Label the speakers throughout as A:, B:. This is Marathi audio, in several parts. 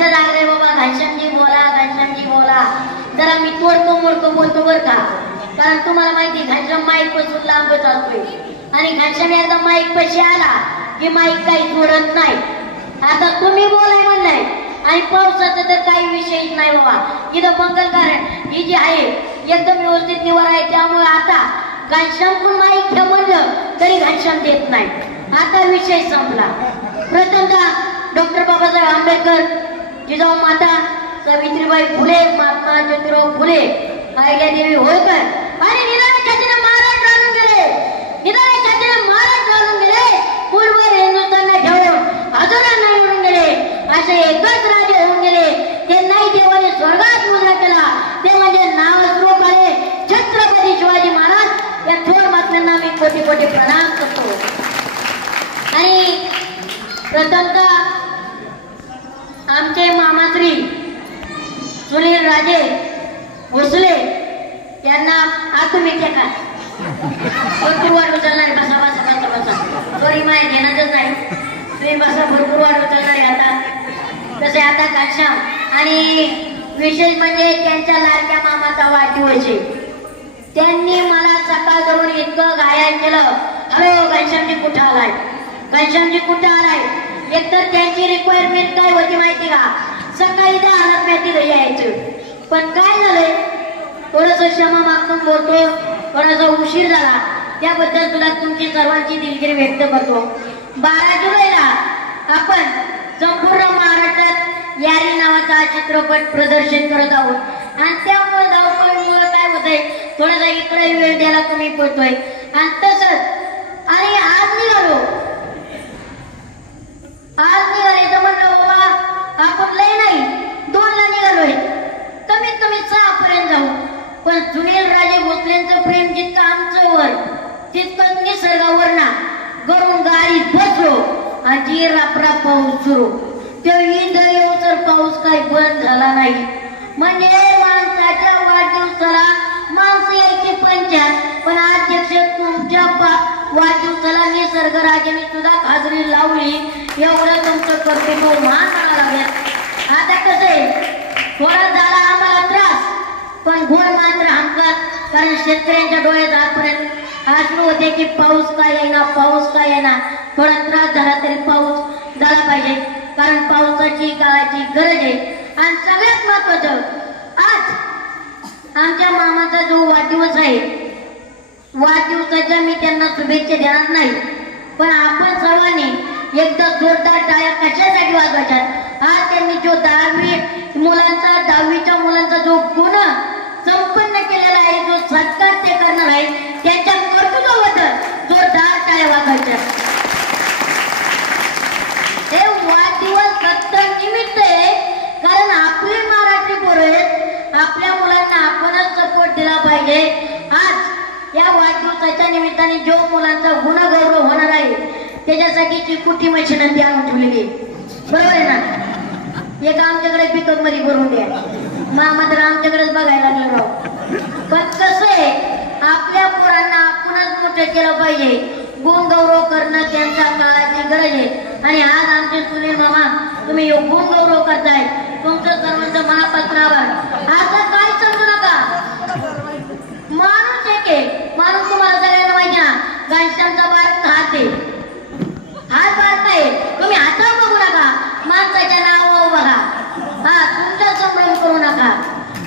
A: सगळ्यांचं लागलंय बाबा घनश्यामजी बोला घनश्यामजी बोला. जरा मी तोडतो मोडतो बोलतो बर का? कारण तुम्हाला माहिती घनश्याम माईकपासून लांबच असतोय आणि घनश्याम एकदा माईक पशी आला की माईक काही सोडत नाही. आता तुम्ही बोलाय म्हणलाय. आणि पावसाचा तर काही विषयच नाही बाबा. इथं मंगल कारण ही जी आहे एकदम व्यवस्थित निवार आहे. त्यामुळे आता घनश्याम पण माईक घ्या म्हणलं तरी घनश्याम देत नाही. आता विषय संपला. प्रथमतः डॉक्टर बाबासाहेब आंबेडकर जिजाऊ माता सावित्रीबाई फुले महात्मा ज्योतिराव फुले अहिल्यादेवी होळकर आणि निराळे छातीने महाराज राहून गेले. निराळे छातीने महाराज राहून गेले. पूर्व हिंदुस्थानला ठेवून हजारांना निवडून गेले. असे एकच राजे होऊन गेले. ते नाही देवाने स्वर्गात मुद्रा केला. ते म्हणजे नाव स्वरूप आले छत्रपती शिवाजी महाराज. या थोर मात्यांना मी कोटी कोटी प्रणाम करतो. आणि प्रथमतः आमचे मामाश्री सुनील राजे भोसले यांना आतून तुम्ही ठेका भरपूर वाट उचलणारे बसा बसा बसा बसा. सॉरी माय घेणारच नाही. तुम्ही बसा भरपूर वाट उचलणारे आता. तसे आता घनश्याम आणि विशेष म्हणजे त्यांच्या लाडक्या मामाचा वाढदिवस आहे. त्यांनी मला सकाळ करून इतकं गायन केलं. अरे हो, घनश्यामजी कुठं आलाय? घनश्यामजी कुठं आलाय? एकतर त्यांची रिक्वायरमेंट काय होती माहिती का? सकाळी त्या आलात माहिती यायचं. पण काय झालंय? थोडस क्षमा मागून बोलतो थोडासा उशीर झाला. त्याबद्दल तुला तुमची सर्वांची दिलगिरी व्यक्त करतो. बारा जुलैला आपण संपूर्ण महाराष्ट्रात यारी नावाचा हा चित्रपट प्रदर्शित करत आहोत. आणि त्यामुळे धावपळीमुळे काय होतंय? थोडासा इकडे वेळ द्यायला कमी पडतोय. आणि तसंच आणि आज निघालो. आज निघाले तर म्हणलं बाबा आपण लय नाही दोनला निघालोय. कमीत कमी सहा पर्यंत जाऊ. पण सुनील राजे भोसलेंचं प्रेम जितकं आमचं वर तितकं निसर्गावर ना. घरून गाडीत बसलो आणि रापरा पाऊस सुरू. तो इंधन येऊसर पाऊस काही बंद झाला नाही. म्हणजे माणसाच्या वाढदिवसाला माणसं यायची पंचायत. वाढदिवसाला सुद्धा हाजरी लावली एवढं तुमचं कर्तृत्व मान लागेल आता कसं आहे? थोडा झाला आम्हाला त्रास पण गुण मात्र हमखास कारण शेतकऱ्यांच्या डोळ्यात आजपर्यंत आश्रू होते की पाऊस काय येणार पाऊस काय येणार थोडा त्रास झाला तरी पाऊस झाला पाहिजे कारण पावसाची काळाची गरज आहे. आणि सगळ्यात महत्वाचं आज आमच्या मामाचा जो वाढदिवस आहे वाढदिवसाच्या मी त्यांना शुभेच्छा देणार नाही. पण आपण सर्वांनी एकदा जोरदार टाळ्या कशासाठी वाजवायच्या? आज त्यांनी जो दहावी मुलांचा दहावीच्या मुलांचा जो गुण संपन्न केलेला आहे जो सत्कार ते करणार आहे त्यांच्या कर्तृत्वाबद्दल जोरदार टाळ्या वाजवायच्या हे वाढदिवस फक्त निमित्त आहे कारण आपले मराठी पोरं आहेत आपल्या मुलांना आपणच सपोर्ट दिला पाहिजे आज या निमित्ताने जो मुलांचा गुणगौरव होणार आहे त्याच्यासाठी चिकुटी मशीन ती आणून ठेवलेली बरोबर आहे ना? एक आमच्याकडे पिकअपमध्ये भरून द्या. मामा तर आमच्याकडेच बघायला लागलं राव. पण कसं आहे आपल्या पोरांना आपणच मोठं केलं पाहिजे. गुणगौरव करणं त्यांच्या काळाची गरज आहे. आणि आज आमचे सुनील मामा तुम्ही गुणगौरव करताय. तुमचं सर्वांचं मनापासून आभार आता काय समजू नका माणूस एक आहे माणूस तुम्हाला सगळ्यांना माहिती ना घनश्यामचा बार हात आहे हात बार नाही तुम्ही हातावर बघू नका माणसाच्या नावावर बघा हा तुमचा संभ्रम करू नका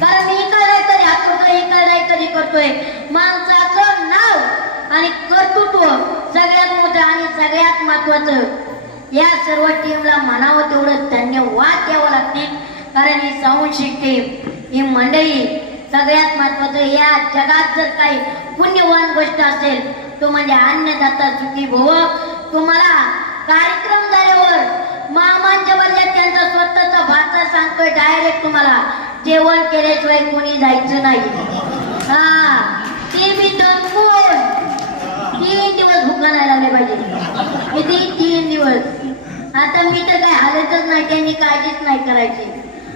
A: कारण मी इकडे कधी हात करतोय इकडे कधी करतोय माणसाचं नाव आणि कर्तृत्व सगळ्यात मोठं आणि सगळ्यात महत्वाचं या सर्व टीमला म्हणावं तेवढं धन्यवाद द्यावं लागते. कारण ही संशिक टीम ही मंडळी सगळ्यात महत्वाचं या जगात जर काही पुण्यवान गोष्ट असेल तो म्हणजे अन्नदाता सुखी भोव. तुम्हाला कार्यक्रम झाल्यावर मामांच्या बदल्यात त्यांचा स्वतःचा भाचा सांगतोय डायरेक्ट तुम्हाला. जेवण केल्याशिवाय कोणी जायचं नाही. हा ते मी दमून तीन दिवस लागले पाहिजे. किती तीन दिवस आता मी तर काय आलेतच नाही त्यांनी काळजीच नाही करायची.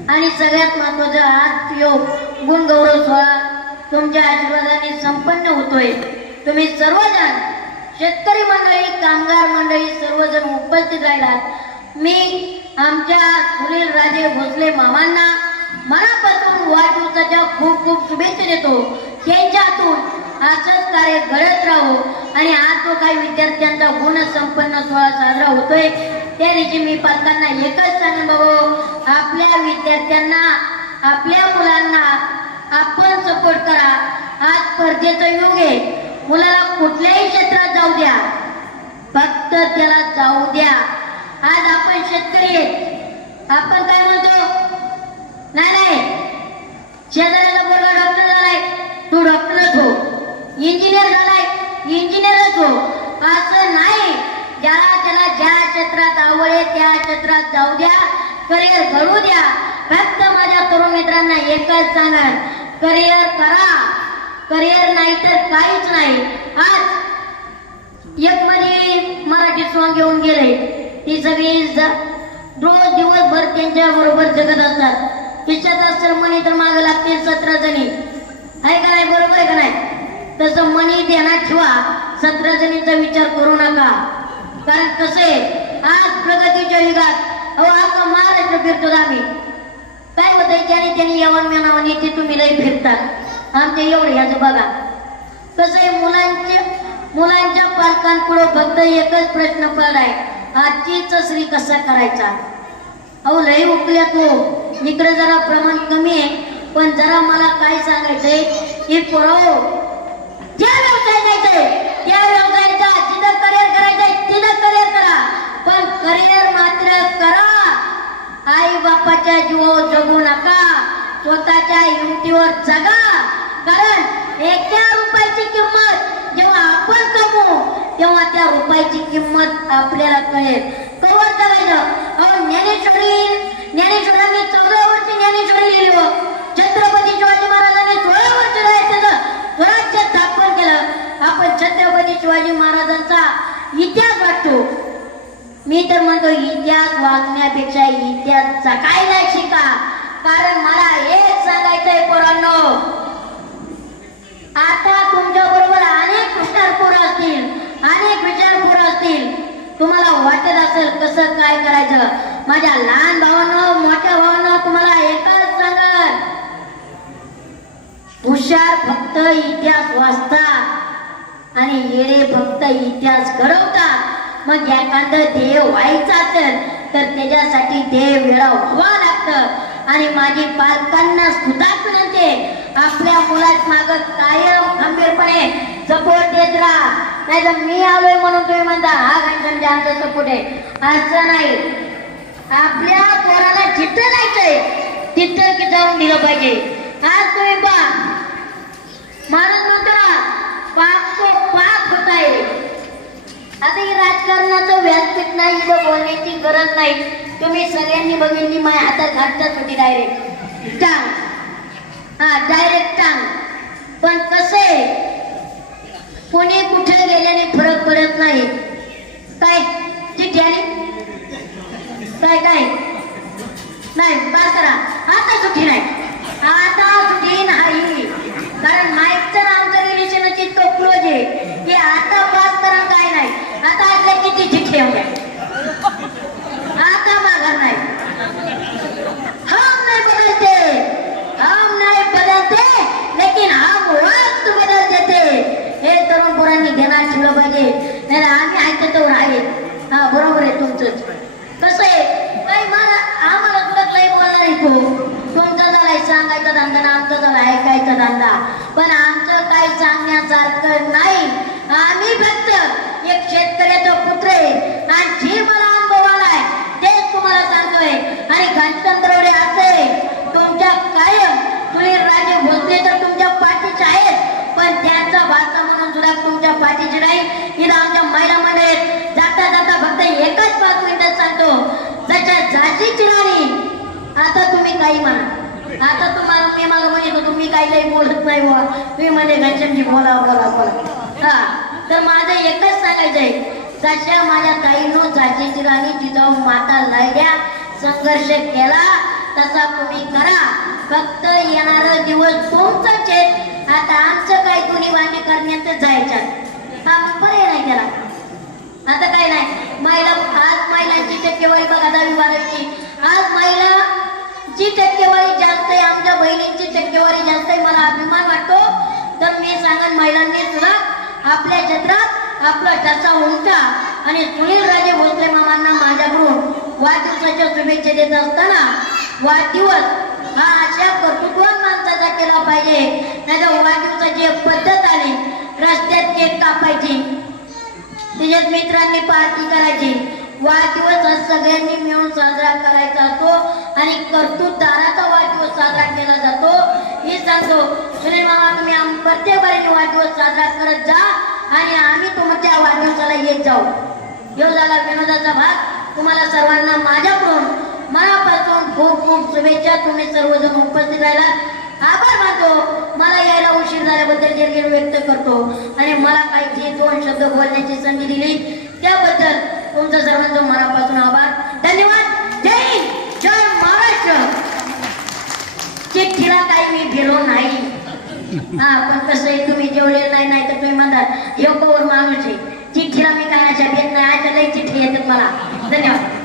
A: आणि सगळ्यात महत्वाचं आज योग गुण गौरव सोहळा तुमच्या आशीर्वादाने संपन्न होतोय. तुम्ही सर्वजण शेतकरी मंडळी कामगार मंडळी सर्वजण उपस्थित राहिलात. मी आमच्या सुनील राजे भोसले मामांना मनापासून वाढदिवसाच्या खूप खूप शुभेच्छा देतो. त्यांच्यातून असंच कार्य घडत राहो आणि आज जो काही विद्यार्थ्यांचा गुण संपन्न सोहळा साजरा होतोय त्या दिवशी मी पालकांना एकच सांगेन आपल्या विद्यार्थ्यांना आपल्या मुलांना आपण सपोर्ट करा. आज स्पर्धेचा युग आहे. मुलाला कुठल्याही क्षेत्रात जाऊ द्या. फक्त त्याला जाऊ द्या. आज आपण शेतकरी आपण काय म्हणतो? नाही नाही. शेजाऱ्याला बोलवा डॉक्टर झालाय तू डॉक्टरच हो इंजिनियर झालाय. इंजिनियरच हो असं नाही. ज्याला त्याला ज्या क्षेत्रात आवड आहे त्या क्षेत्रात जाऊ द्या. करिअर घडू द्या. फक्त माझ्या तरुण मित्रांना एकच सांगा करिअर करा. करिअर नाही तर काहीच नाही. आज एक मध्ये मराठी सॉंग घेऊन गेले. ती सगळी ज- रोज दिवसभर त्यांच्या बरोबर जगत असतात. तिच्यात असेल म्हणे तर मागे लागतील सतरा जणी. आहे का नाही? बरोबर आहे का नाही? तसं मनी ध्यानात ठेवा. सतरा जणीचा विचार करू नका. कारण कसे आज प्रगतीच्या युगात अहो आता महाराष्ट्र फिरतो आम्ही. काय होतंय त्याने त्यांनी यवन मेनावाने ते तुम्ही लई फिरतात. आमच्या एवढे याचं बघा. कसं आहे मुलांच्या मुलांच्या पालकांपुढे फक्त एकच प्रश्न पडलाय आजचीच श्री कसा करायचा? अहो लई उकल्या तू. इकडे जरा प्रमाण कमी आहे पण जरा मला काय सांगायचंय की पुरव ज्या व्यवसाय जायचंय त्या व्यवसायाचा जिथं करिअर करायचंय तिथं करिअर करा पण करिअर मात्र करा आई बापाच्या जीवावर जगू नका. स्वतःच्या हिमतीवर जगा. कारण एका रुपयाची किंमत जेव्हा आपण कमवू तेव्हा त्या रुपयाची किंमत आपल्याला कळेल. कवर करायचं अहो ज्ञानेश्वरी ज्ञानेश्वरांनी चौदा वर्ष ज्ञानेश्वरी लिहिली हो छत्रपती शिवाजी महाराजांनी सोळा वर्ष त्याचं स्वराज्य स्थापन केलं आपण छत्रपती शिवाजी महाराजांचा इतिहास वाचतो मी तर म्हणतो इतिहास वाचण्यापेक्षा इतिहास जगायला शिका. कारण मला हेच सांगायचंय पोरांनो. आता तुमच्या बरोबर अनेक विचारपूर असतील. अनेक विचारपूर असतील. तुम्हाला वाटत असेल कसं काय करायचं? माझ्या लहान भावांना मोठ्या भावांना तुम्हाला एकच सांगत हुशार फक्त इतिहास वाचतात आणि येडे फक्त इतिहास घडवतात मग एखादं ध्येय व्हायचं असेल तर त्याच्यासाठी ध्येय वेळा व्हावा लागतं. आणि माझी पालकांना सुद्धा विनंती आपल्या मुलात माग कायम खंबीरपणे सपोर्ट देत राहा. नाही तर मी आलोय म्हणून तुम्ही म्हणता हा घंटन आमचा सपोर्ट आहे. असं नाही. आपल्या पोराला जिथं जायचंय तिथं जाऊन दिलं पाहिजे. आज तुम्ही पहा. माणूस म्हणतो ना पाप तो पाच होत आहे. आता ही राजकारणाचं व्यासपीठ नाही इथं बोलण्याची गरज नाही. तुम्ही सगळ्यांनी बघितली माझ्या हातात घातच होती डायरेक्ट टांग. हा डायरेक्ट टांग. पण कसे कोणी कुठे गेल्याने फरक पडत नाही. काय? चिठ्ठी आली? काय काय? नाही बास करा. आता सुट्टी नाही. आता सुट्टी नाही. कारण माईकचं किती आता माघार नाही. हम नाही बदलते. हम नाही बदलते लेकिन हम वक्त बदल देते हे तरुण पोरांनी घेणार शिकलं पाहिजे. नाही आम्ही ऐकतो आहे हा बरोबर आहे तुमचंच कसं आहे? काही मला आम्हाला कुठं काही बोलणार आहे तो? तुमचा झालाय सांगायचा धंदा ना आमचा झाला ऐकायचा धंदा पण आमचं काही सांगण्यासारखं नाही आम्ही फक्त एक शेतकऱ्याचा पुत्र आहे आणि जे मला अनुभव आलाय तेच तुम्हाला सांगतोय आणि घनचंद्रवडे असे तुमच्या कायम सुनील राजे भोसले तर तुमच्या पाठीचे आहेत पण त्यांचा भाषा म्हणून सुद्धा तुमच्या पाठीची नाही इथं आमच्या महिला मंडळीत जाता जाता फक्त एकच पाच मिनिटात सांगतो त्याच्या जाशीची राणी आता तुम्ही काही म्हणा. आता तुम्हाला मी मला म्हणतो तुम्ही काही काही बोलत नाही बुवा. मी म्हणे घरच्यांची बोला बोला बोला हा. तर माझं एकच सांगायचंय जशा माझ्या ताईनो झाशीची राणी जिजाऊ माता लढ्या संघर्ष केला तसा तुम्ही करा. फक्त येणारा दिवस तुमचाच आहे. आता आमचं काय दोन्ही वाणी करण्यात जायच्यात हा मग पर्याय नाही त्याला. आता काय नाही. महिला आज महिलांची टक्केवारी बघा दहावी बारावीची. आज महिला जी टक्केवारी जास्त आहे आमच्या बहिणींची टक्केवारी जास्त आहे मला अभिमान वाटतो. तर मी सांगन महिलांनी सुद्धा आपल्या क्षेत्रात आपला ठसा उमटा आणि सुनील राजे भोसले मामांना माझ्याकडून वाढदिवसाच्या शुभेच्छा देत असताना वाढदिवस हा अशा कर्तृत्वान माणसाचा केला पाहिजे. नाही तर वाढदिवसाची एक पद्धत आली रस्त्यात केक कापायची तिच्यात मित्रांनी पार्टी करायची. वाढदिवस हा सगळ्यांनी मिळून साजरा करायचा असतो आणि कर्तृत्वदाराचा वाढदिवस साजरा केला जातो. हे सांगतो सुनील मामा तुम्ही प्रत्येक बारीने वाढदिवस साजरा करत जा आणि आम्ही तुमच्या वाढदिवसाला येत जाऊ. यो झाला विनोदाचा भाग. तुम्हाला सर्वांना माझ्याकडून मनापासून खूप खूप शुभेच्छा. तुम्ही सर्वजण उपस्थित राहिला आभार मानतो. मला यायला उशीर झाल्याबद्दल निर्गेल व्यक्त करतो. आणि मला काही जे दोन शब्द बोलण्याची संधी दिली त्याबद्दल तुमचं सर्वांचं म्हणजे मनापासून आभार. धन्यवाद. जय हिंद. जय महाराष्ट्र. चिठ्ठीला काही मी गेलो नाही. हा पण कसं आहे तुम्ही जेवलेलं नाही नाही तर तुम्ही म्हणतात योगवर माणूस आहे? चिठ्ठीला मी काय अशा नाही. अशा लई चिठ्ठी येतात मला. धन्यवाद.